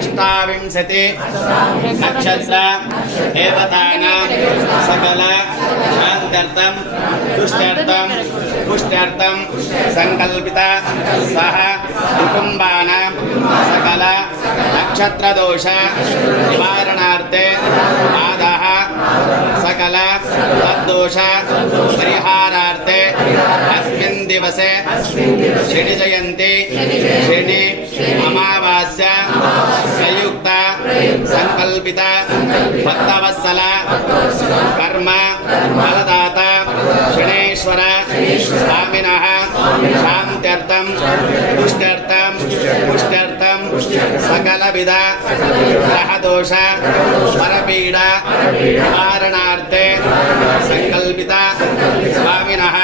अष्टाविंशति नक्षत्र देवतानां सकल शान्त्यर्थं तुष्ट्यर्थं पुष्ट्यर्थं संकल्पित सह कुटुंबानां सकल नक्षत्र दोष निवारणार्थे आदः सकल तद्दोष परिहारार्थे अस्मिन् दिवसे शनि जयंती शनि अमावास्या संयुक्त संकल्पित भक्तवत्सल कर्म फलदाता शनेश्वर स्वामिनः शान्त्यर्थं तुष्ट्यर्थं पुष्ट्यर्थं सकलविध ग्रहदोष परपीडा निवारणार्थे संकल्पित स्वामिनः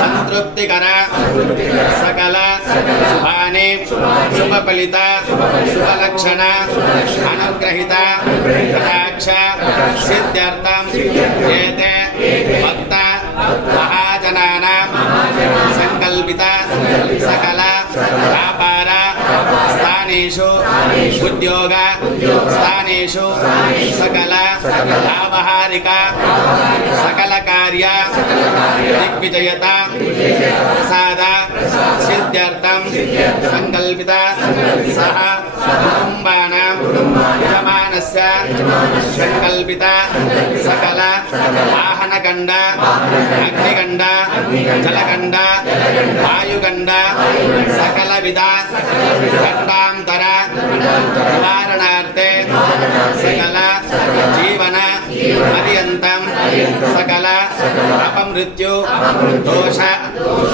संतृप्तिकर सकल शुभानि शुभफलित शुभलक्षण अनुग्रहित कटाक्ष सिद्ध्यर्थं एते भक्त महाजनानां संकल्पित सकल व्यापार स्थानेषु उद्योग स्थानेषु सकल व्यावहारिक सकल कार्य दिग्विजयता प्रसाद सिद्ध्यर्थं संकल्पित सह कुटुंबानां यजमानस्य संकल्पित सकल वाहनगंड अग्निगंड जलगंड वायुगंड सकल विध गंडांतर निवारणार्थे सकल जीवन पर्यन्तं सकल अपमृत्यु दोष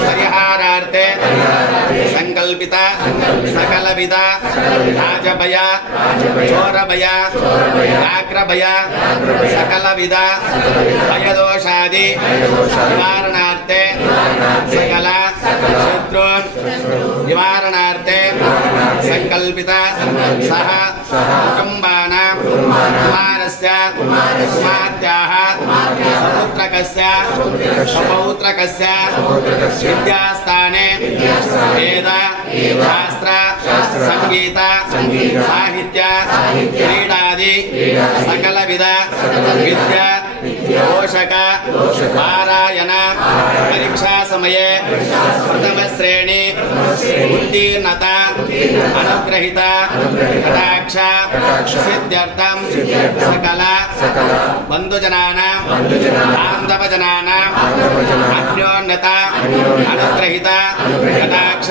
परिहारार्थे संकल्पित सकल विध राजभय चोरभय व्याघ्रभय सकल विध भयदोषादि निवारणार्थे सकल शत्रु निवारणार्थे संकल्पित सह कुटुंबानां कुमारस्य कुमार्त्याः सपुत्रकस्य सपौत्रकस्य विद्यास्थाने वेद शास्त्र संगीत साहित्य क्रीडादि सकलविध विद्या पोषक पारायण परीक्षा समये प्रथम श्रेणी उत्तीर्णता अनुग्रहित कटाक्ष सिद्ध्यर्थं सकल बंधुजनानां बान्धवजनानां अन्योन्नता अनुग्रहित कटाक्ष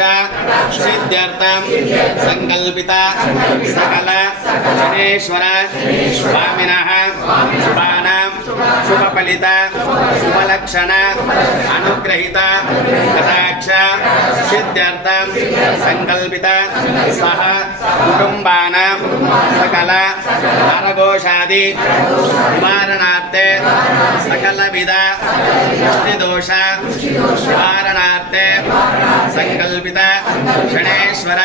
सिद्ध्यर्थं संकल्पित सकल शनेश्वर स्वामिनः शुभानां शुभफलित शुभलक्षण अनुग्रहित कटाक्ष सिद्ध्यर्थं संकल्पित सह कुटुंबानां सकल नरघोषादि निवारणार्थे सकलविध दृष्टिदोष निवारणार्थे संकल्पित शनेश्वर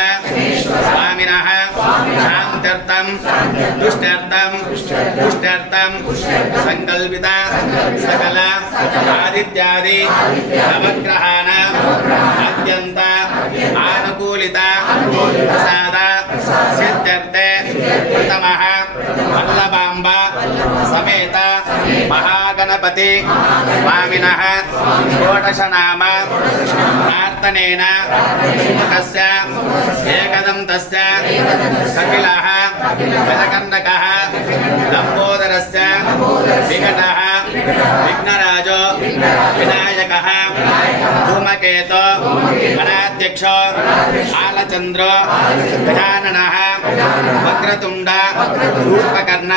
स्वामिनः शान्त्यर्थं तुष्ट्यर्थं पुष्ट्यर्थं संकल्पित सकल आदित्यादि नवग्रहाणां अत्यंत आनुकूलित प्रसाद सिद्ध्यर्थे प्रथमः वल्लभाम्बा समेत महागणपति स्वामिनः षोडशनाम प्रार्थनेन तस्य एकदन्तस्य कपिलः गजकर्णकः लम्बोदरस्य विकटः विघ्नराजो विनायकः धूमकेतो गणाध्यक्षो बालचन्द्रो गजाननः वक्रतुण्ड रूपकर्ण